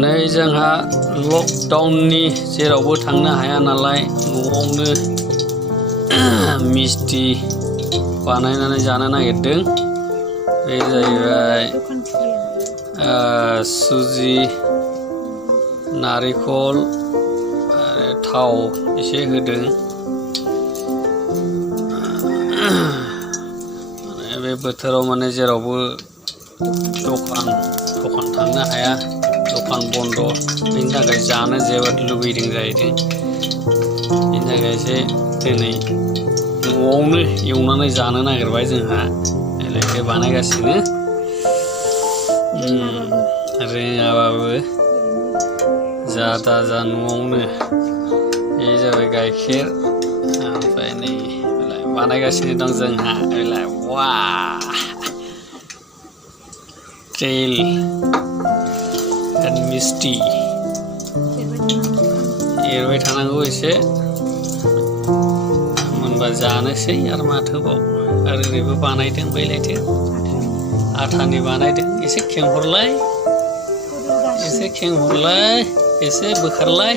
नै जोंहा लकडाउननि जेरावबो थांनो हाया नालाय न'आवनो मिस्टि बानायनानै जानो नागिरदों। बे जाहैबाय सुजि, नारेंखल आरो थाव एसे होदों। बे बोथोराव माने जेरावबो दखान थांनो हाया, दखान बन्द, बेनि थाखाय जानो जोबोद लुबैदों जाहैदों। बेनि थाखाय एसे दिनै न'आवनो एवनानै जानो नागिरबाय जोंहा। बेलेगे बानायगासिनो रोङाबाबो जा दाजा न'आवनो। बे जाबाय गाइखेर, ओमफ्राय नै बानायगासिनो दं जोंहा। वा तेल एन्ड मिस्टि एरबाय थानांगौ एसे मोनबा जानोसै आरो माथोबाव। आरो ओरैबो बानायदों बैलायथो आथानि बानायदों। एसे खेंहरलाय, एसे खेंहरलाय, एसे बोखारलाय।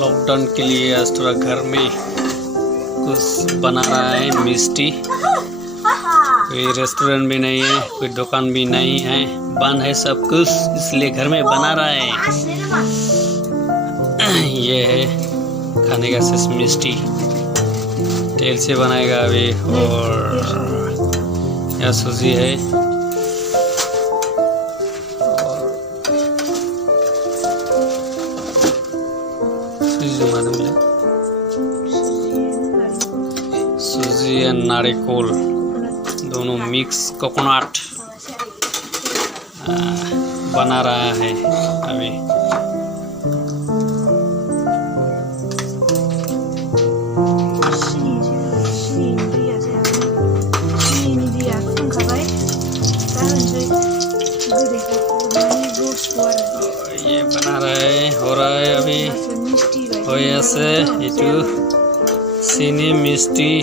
लॉकडाउन के लिए आज थोड़ा घर में कुछ बना रहा है मिस्टी। कोई रेस्टोरेंट भी नहीं है, कोई दुकान भी नहीं है, बंद है सब कुछ, इसलिए घर में बना रहा है। ये है खाने का मिस्टी, तेल से बनाएगा अभी। और यह सूजी है, सूजी एंड नारिकोल दोनों मिक्स कोकोनट बना रहा है अभी। ये बना रहा है, हो रहा है अभी। हो ऐसे इटू चीनी, मिस्टी,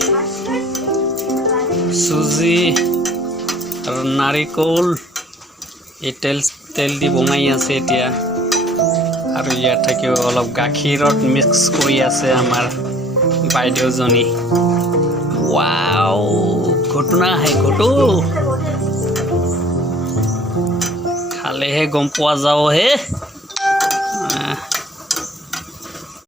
सुजी और नारिकोल ये तेल दी बनाई आछे एतिया। और यार थाकेও অলপ গাখীৰত মিক্স কৰি আছে আমাৰ বাইদেউজনী। वाओ घटना है घटो, खाले है गम পোৱা যাও হে।